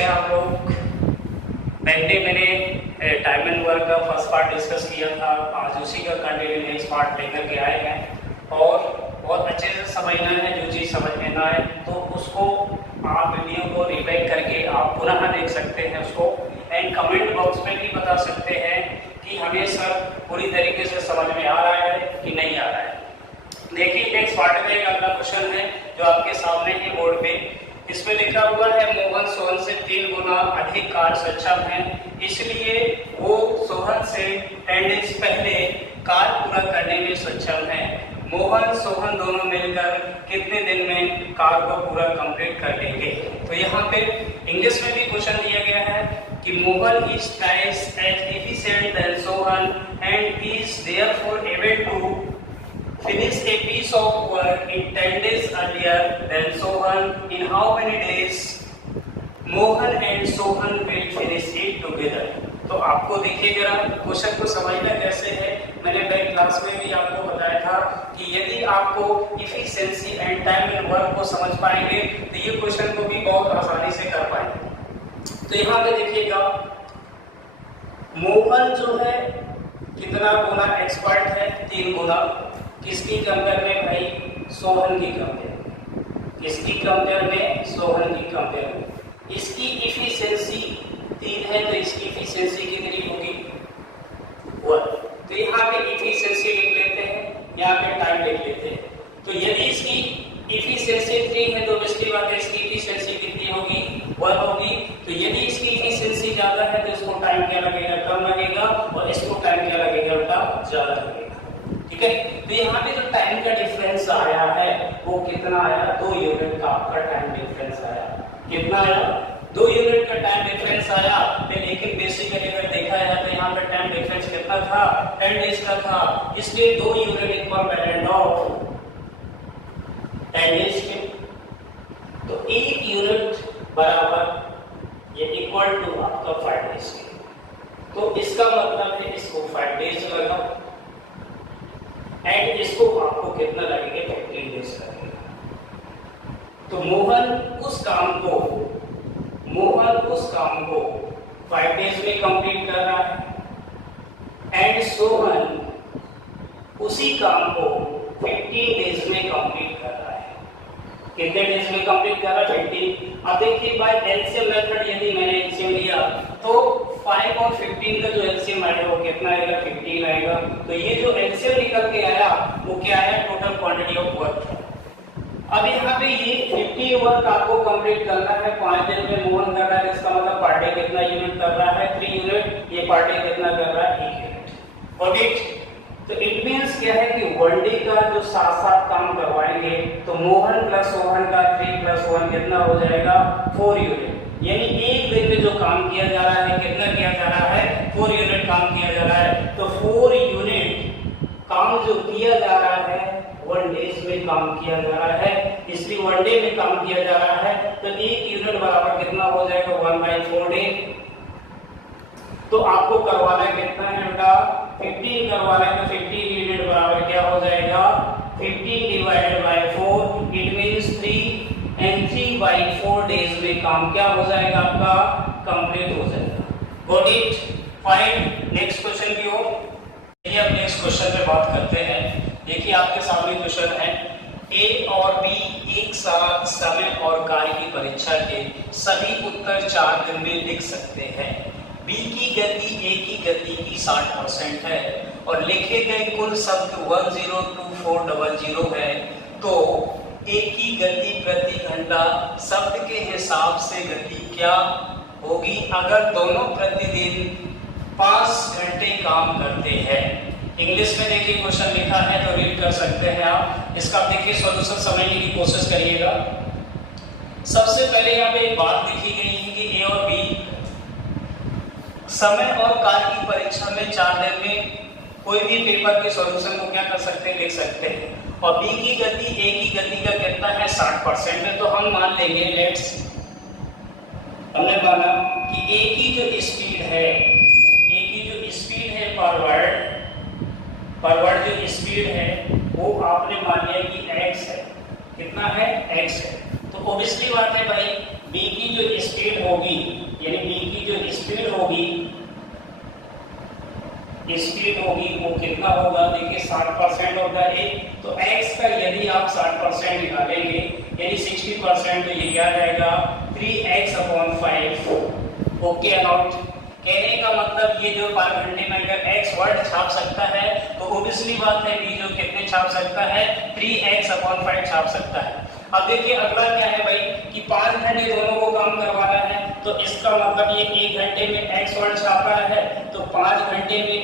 से आप लोग पहले मैंने टाइम एंड वर्क का फर्स्ट पार्ट डिस्कस किया था, आज उसी का कंटिन्यू नेक्स्ट पार्ट लेकर के आए हैं और बहुत अच्छे से समझना है। जो चीज़ समझ में ना आए तो उसको आप वीडियो को रिप्लाई करके आप पुनः देख सकते हैं उसको, एंड कमेंट बॉक्स में भी बता सकते हैं कि हमें सर पूरी तरीके से समझ में आ रहा है कि नहीं आ रहा है। देखिए नेक्स्ट पार्ट में एक अगला क्वेश्चन है जो आपके सामने है बोर्ड पे। इसमें लिखा हुआ है मोहन सोहन से 3 गुना अधिक कार्य सक्षम है, इसलिए वो सोहन से 10 डेज पहले कार्य पूरा करने में सक्षम है। मोहन सोहन दोनों मिलकर कितने दिन में कार्य को पूरा कंप्लीट कर लेंगे। तो यहाँ पे इंग्लिश में भी क्वेश्चन दिया गया है कि Mohan is twice as efficient than Sohan and is therefore able to finish a piece of work in 10 days earlier than Sohan. In how many days Mohan and Sohan will finish it together? तो आपको देखिए जरा question को समझना कैसे है। मैंने back class में भी आपको बताया था कि यदि आपको efficiency and time and work को समझ पाएंगे तो ये क्वेश्चन को भी बहुत आसानी से कर पाएंगे। तो यहाँ पे देखिएगा मोहन जो है कितना गुना एक्सपर्ट है, 3 गुना। किसकी कंपेयर में भाई? सोहन की कंपेयर। किसकी कंपेयर में? सोहन की कंपेयर में। इसकी इफिशिएंसी 3 है तो इसकी इफिशिएंसी कितनी होगी? 1। तो यहाँ पे इफिशिएंसी लिख लेते हैं, यहाँ पे टाइम लिख लेते हैं। तो यदि इसकी इफिशिएंसी 3 है तो ऑब्वियसली बात है इसकी इफिशिएंसी कितनी होगी? 1 होगी। तो यदि इसकी इफिशिएंसी ज्यादा है तो इसको टाइम क्या लगेगा? कम लगेगा, और इसको टाइम क्या लगेगा? उल्टा ज्यादा लगेगा। ठीक है, तो यहाँ पे जो टाइम का डिफरेंस आया है वो कितना आया? 2 यूनिट का आपका टाइम डिफरेंस आया। कितना आया? 2 यूनिट का टाइम डिफरेंस आया। लेकिन बेसिकली अगर देखा जाए तो यहाँ पे टाइम डिफरेंस कितना था? 10 डेज का था, इसलिए 2 यूनिट इक्विवेलेंट ऑफ 10 डेज के। तो 1 यूनिट बराबर ये इक्वल टू आपका 5 डेज के। तो इसका मतलब है इसको 5 डेज लगा एंड इसको आपको कितना लगेगा? 15 डेज लगेगा। तो मोहन उस काम को 5 डेज में कंप्लीट कर रहा है एंड सोहन उसी काम को 15 डेज में कंप्लीट कर रहा है। कितने डेज में कंप्लीट कर रहा है? 15। अब देखिए बाय एलसीएम मेथड यदि मैंने एलसीएम लिया तो 5 और 15 का जो एलसीएम आएगा वो कितना आएगा? 15 आएगा। तो ये जो एलसीएम निकल के आया वो क्या है? टोटल क्वांटिटी ऑफ वर्क है। अब यहाँ पे ये 15 वर्क आपको कंप्लीट करना है 5 दिन में। मोहन कर रहा है, इसका मतलब पर डे कितना यूनिट कर रहा है? 3 यूनिट। ये पर डे कितना कर रहा है? 1 यूनिट। ओके, तो इट मींस क्या है कि 1 डे का जो साथ साथ काम करवाएंगे तो मोहन प्लस सोहन का 3 + 1 कितना हो जाएगा? 4 यूनिट। यानी एक दिन में जो काम किया जा रहा है कितना किया जा रहा है? 4 यूनिट काम किया जा रहा है। तो 4 यूनिट काम जो किया जा रहा है 1 डेज में काम किया जा रहा है, इसलिए 1 डे में काम किया जा रहा है। तो 1 यूनिट बराबर कितना हो जाएगा? 1/4 डे। तो आपको करवाना कितना है बेटा? 15 करवाना है। तो 15 यूनिट बराबर क्या हो जाएगा? 15 divided by 4, it means 3 and 3/4 days में काम क्या हो जाएगा? आपका कंप्लीट हो जाएगा। Got it? Fine. Next question की ओर चलिए अब नेक्स्ट क्वेश्चन पे बात करते हैं। देखिए आपके सामने क्वेश्चन है ए और बी एक साथ समय और कार्य की परीक्षा के सभी उत्तर 4 दिन में लिख सकते हैं। बी की गति ए की गति की 60% है और लिखे गए कुल शब्द 102400 है। तो ए की गति प्रति घंटा शब्द के हिसाब से गति क्या होगी अगर दोनों प्रतिदिन 5 घंटे काम करते हैं? इंग्लिश में देखिए क्वेश्चन लिखा है तो रीड कर सकते हैं आप। इसका देखिए सॉल्यूशन समझने की कोशिश करिएगा। सबसे पहले यहाँ पे एक बात लिखी गई है कि ए और बी समय और कार्य की परीक्षा में 4 दिन में कोई भी पेपर के सॉल्यूशन को क्या कर सकते हैं? लिख सकते हैं। और बी की गति ए की गति का कितना है? 60% है। तो हम मान लेंगे हमने माना कि ए की जो स्पीड है फॉरवर्ड जो स्पीड है वो आपने मान लिया कि x है। कितना है? x है। तो ऑब्वियसली बात है भाई बी की जो स्पीड होगी, यानी बी की जो स्पीड होगी वो कितना होगा, देखिए 60% होता है, तो x का यदि आप 60% निकालेंगे यानी 60%, तो ये क्या आ जाएगा 3x/5। ओके नॉट, कहने का मतलब ये जो पर घंटे में अगर x वर्ड छाप सकता है तो ऑब्वियसली बात है b जो कितने छाप सकता है 3x/5 छाप सकता है। अब देखिए अगला क्या है भाई कि 5 घंटे दोनों को काम करवाना है, तो इसका मतलब ये 1 घंटे में x वर्ड छाप रहा है, तो 5 घंटे में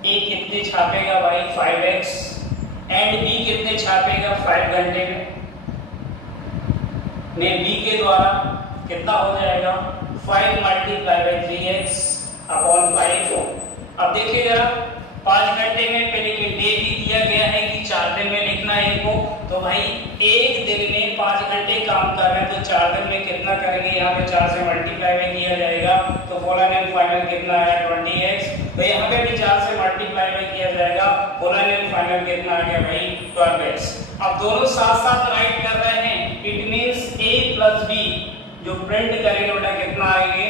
a कितने छापेगा भाई 5x, एंड b कितने छापेगा 5 घंटे में b के द्वारा कितना हो जाएगा 5 × 3x/5। अब देखिए जरा 5 घंटे में पहले कि डे भी दिया गया है कि 4 दिन में लिखना है इनको, तो भाई एक दिन में 5 घंटे काम कर रहे हैं तो 4 दिन में कितना करेंगे, यहाँ पे 4 से मल्टीप्लाई में किया जाएगा, तो फुल एंड फाइनल कितना आया 20x, तो यहाँ पे भी 4 से मल्टीप्लाई में किया जाएगा, फुल एंड फाइनल कितना आ गया भाई 12x। अब दोनों साथ साथ राइट कर रहे हैं, इट मींस a + b जो प्रिंट करेंगे बेटा कितना आएंगे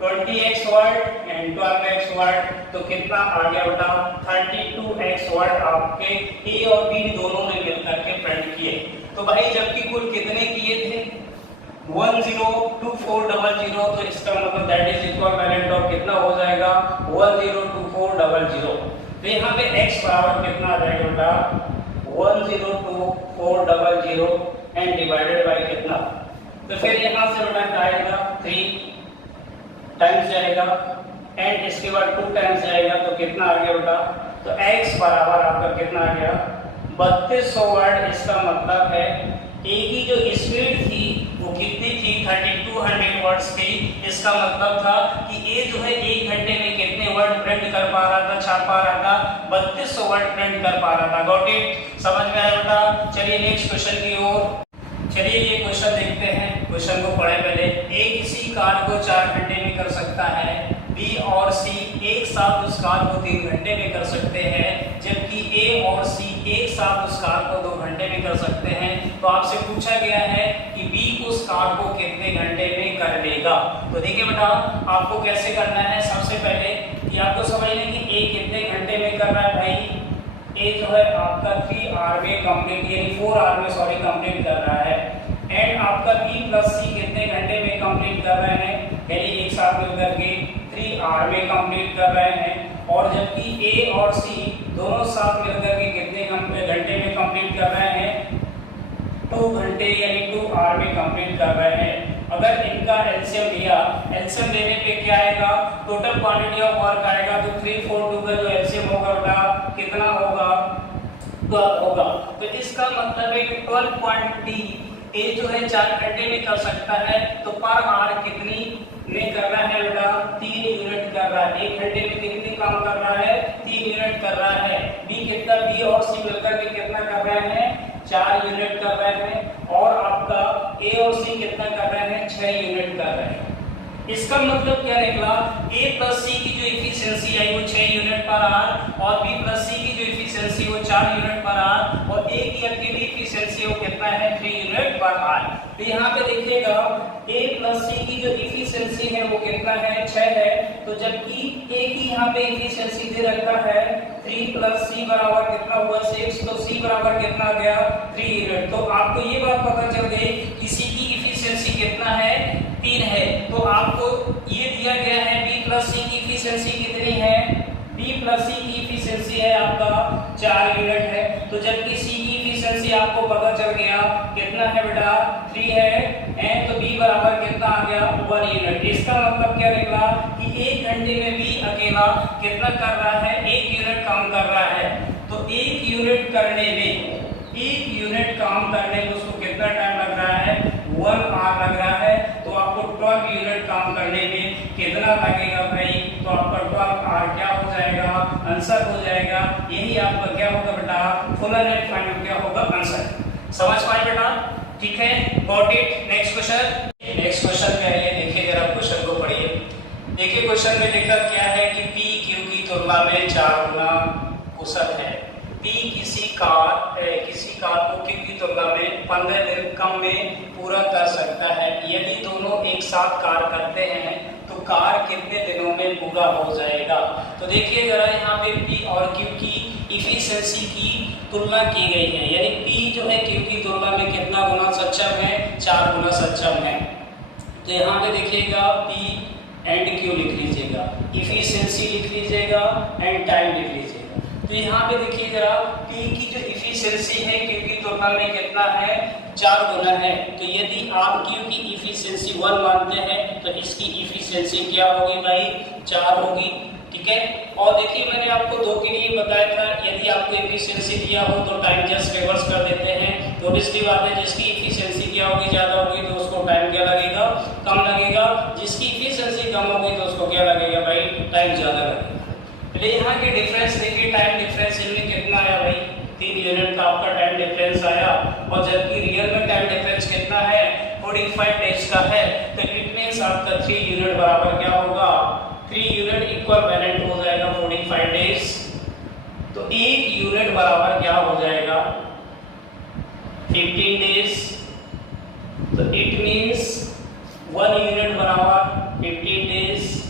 20x word and 12x word, तो कितना आ गया बेटा 32x वर्ड आपके a और b दोनों ने मिलकर के प्रिंट किए। तो भाई जबकि कुल कितने किए थे 102400, तो इसका मतलब दैट इज इक्विवेलेंट ऑफ कितना हो जाएगा 102400। तो यहाँ पे x बराबर कितना आ जाएगा बेटा 102400 एंड डिवाइडेड बाय कितना, तो फिर यहाँ से बेटा आएगा 3 टाइम्स जाएगा एंड इसके बाद 2 टाइम्स जाएगा, तो कितना आ गया बेटा, तो x बराबर आपका कितना आ गया 3200 वर्ड। इसका मतलब है a की जो स्पीड थी वो कितनी थी 3200 वर्ड्स थी। इसका मतलब था कि a जो है 1 घंटे में कितने वर्ड प्रिंट कर पा रहा था, छाप पा रहा था 3200 वर्ड प्रिंट कर पा रहा था। गॉट इट, समझ में आया बेटा। चलिए नेक्स्ट क्वेश्चन की ओर, चलिए ये क्वेश्चन देखते हैं। क्वेश्चन को पढ़े पहले, a किसी कार्य को 4 घंटे में कर सकता है, b और c एक साथ उस कार्य को 3 घंटे में कर सकते हैं, जबकि a और c एक साथ उस कार्य को 2 घंटे में कर सकते हैं। तो आपसे पूछा गया है कि b उस कार्य को कितने घंटे में कर लेगा। तो देखिए बेटा आपको कैसे करना है, सबसे पहले कि आपको समझना कि a कितने घंटे में कर रहा है भाई, a जो है आपका 3 आवर में कंप्लीट यानी 4 आवर में कंप्लीट कर रहा है, एंड आपका b + c कितने घंटे में कंप्लीट कर रहे हैं, यानी एक साथ मिलकर के 3 आवर में कंप्लीट कर रहे हैं। और जबकि a और c दोनों साथ मिलकर के कितने घंटे में कंप्लीट कर रहे हैं 2 घंटे यानी 2 आवर में कंप्लीट कर रहे हैं। अगर इनका एलसीएम लिया, एलसीएम लेने पे क्या आएगा, टोटल क्वांटिटी ऑफ वर्क आएगा, तो 3 4 2 का जो एलसीएम होगा बेटा कितना होगा 12 होगा। तो इसका मतलब है कि 12 क्वांटिटी ए जो है 4 घंटे में कर सकता है, तो पर आवर कितनी में कर रहा है बेटा 3 यूनिट कर रहा है। 1 घंटे में कितनी काम कर रहा है 3 यूनिट कर रहा है। बी कितना, बी और सी मिलकर के कितना कर रहे हैं 4 यूनिट कर रहे हैं, और आपका ए और सी कितना कर रहे हैं 6 यूनिट कर रहे हैं। इसका मतलब क्या निकला, a + c की जो एफिशिएंसी आई वो 6 यूनिट पर आवर, और b + c की जो एफिशिएंसी वो 4 यूनिट पर आवर, और a की अकेली एफिशिएंसी वो कितना है 3 यूनिट पर आवर। तो यहाँ पे देखिएगा a + c की जो एफिशिएंसी है वो कितना है 6 है, तो जबकि a की यहाँ पे एफिशिएंसी दे रखा है 3 + c बराबर कितना हुआ 6, तो c बराबर कितना आ गया 3 यूनिट। तो आपको ये बात पता चल गई कि c की एफिशिएंसी कितना है 3 है। तो आपको ये दिया गया है b + c की एफिशिएंसी कितनी है, b + c की एफिशिएंसी है आपका 4 यूनिट है, तो जबकि c की एफिशिएंसी आपको पता चल गया कितना है बेटा 3 है, एंड तो b बराबर कितना आ गया 1 यूनिट। इसका मतलब क्या निकला कि 1 घंटे में b अकेला कितना कर रहा है 1 यूनिट काम कर रहा है। तो 1 यूनिट करने में 1 यूनिट काम करने में उसको कितना टाइम लग रहा है 1 आवर लग रहा है। तो आपको 12 यूनिट काम करने में कितना लगेगा भाई, तो आपका 12 आवर क्या हो जाएगा आंसर हो जाएगा। यही आपका क्या होगा बेटा फुल एंड फाइनल क्या होगा आंसर। समझ पाए बेटा, ठीक है, got it. Next question, next question क्या है देखिए जरा, क्वेश्चन को पढ़िए। देखिए क्वेश्चन में लिखा क्या है कि P Q की तुलना में 4 गुना कुशल है। P किसी कार्य को क्यू की तुलना में 15 दिन कम में पूरा कर सकता है। यदि दोनों एक साथ कार्य करते हैं तो कार्य कितने दिनों में पूरा हो जाएगा। तो देखिए जरा यहाँ पे P और Q की इफिशिएंसी की तुलना की गई है, यानी P जो है Q की तुलना में कितना गुना सक्षम है, 4 गुना सक्षम है। तो यहाँ पे देखिएगा P एंड Q लिख लीजिएगा, इफिशिएंसी लिख लीजिएगा एंड टाइम लिख लीजिएगा। तो यहाँ पे देखिए जरा P की जो इफिशिएंसी है Q की तुलना में कितना है, 4 गुना है। तो यदि आप Q की इफिशिएंसी 1 मानते हैं तो इसकी इफिशिएंसी क्या होगी भाई, 4 होगी। ठीक है, और देखिए मैंने आपको 2 के लिए बताया था, यदि आपको इफिशिएंसी दिया हो तो टाइम जस्ट रिवर्स कर देते हैं। तो ऑब्वियसली बात है जिसकी इफिशिएंसी क्या होगी, ज्यादा होगी तो उसको टाइम क्या लगेगा, कम लगेगा। जिसकी इफिशिएंसी कम होगी तो उसको क्या लगेगा भाई, टाइम ज्यादा लगेगा। पहले यहाँ के डिफरेंस देखिए, टाइम डिफरेंस इनमें कितना आया भाई, 3 यूनिट का आपका टाइम डिफरेंस आया। और जबकि रियल में टाइम डिफरेंस कितना है, 45 डेज का है। तो इट मींस आपका 3 यूनिट बराबर क्या होगा, 3 यूनिट इक्वल बैलेंस हो जाएगा 45 डेज। तो 1 यूनिट बराबर क्या हो जाएगा, 15 डेज। तो इट मींस 1 यूनिट बराबर 15 डेज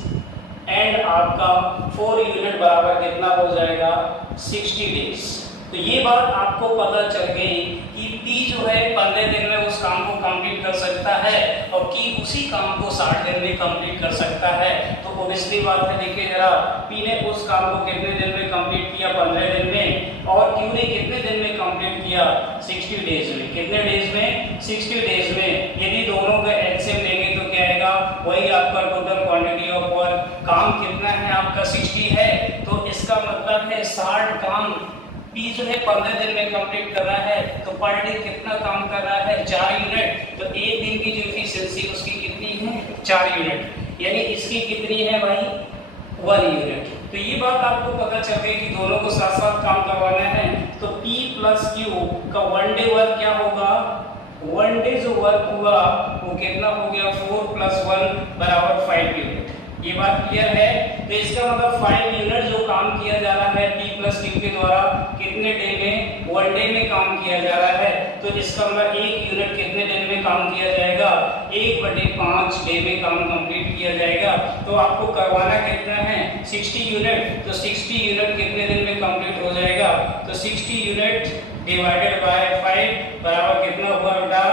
एंड आपका 4 यूनिट बराबर कितना हो जाएगा, 60 डेज। तो ये बात आपको पता चल गई कि P जो है 15 दिन में उस काम को कंप्लीट कर सकता है और Q उसी काम को 60 दिन में कंप्लीट कर सकता है। तो ऑब्वियसली बात है, देखिए जरा P ने उस काम को कितने दिन में कंप्लीट किया, 15 दिन में, और Q ने कितने दिन में कंप्लीट किया, 60 डेज में। कितने डेज में, 60 डेज में। यदि दोनों का एलसीएम लेंगे तो क्या आएगा, वही आपका टोटल क्वांटिटी ऑफ वर्क। काम कितना है आपका, 60 है, तो इसका मतलब है 60 काम P जो है 15 दिन में कंप्लीट कर रहा है। तो पर डे कितना काम कर रहा है, 4 यूनिट। तो एक दिन की जो इफिशिएंसी उसकी कितनी है, 4 यूनिट, यानी इसकी कितनी है भाई, 1 यूनिट। तो ये बात आपको पता चल गई कि दोनों को साथ साथ काम करवाना है। तो P प्लस Q का 1 डे वर्क क्या होगा, 1 डे जो वर्क हुआ वो कितना हो गया, 4 + 1 बराबर 5 यूनिट। ये बात क्लियर है। तो इसका मतलब 5 यूनिट जो काम किया जा रहा है P प्लस Q के द्वारा कितने डे में, 1 डे में काम किया जा रहा है। तो इसका मतलब 1 यूनिट कितने दिन में काम किया जाएगा, 1/5 डे में काम कंप्लीट किया जाएगा। तो आपको करवाना कितना है, 60 यूनिट। तो 60 यूनिट कितने दिन में कंप्लीट हो जाएगा, तो 60 यूनिट डिवाइडेड बाय 5 बराबर कितना हुआ बेटा,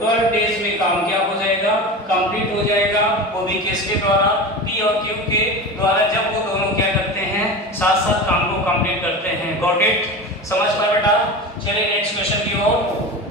12 डेज में काम क्या हो जाएगा, कंप्लीट हो जाएगा। वो भी किसके द्वारा, P और Q के द्वारा, जब वो दोनों क्या करते हैं, साथ साथ काम को कंप्लीट करते हैं। गॉट इट, समझ पाए बेटा। चलिए नेक्स्ट क्वेश्चन की ओर।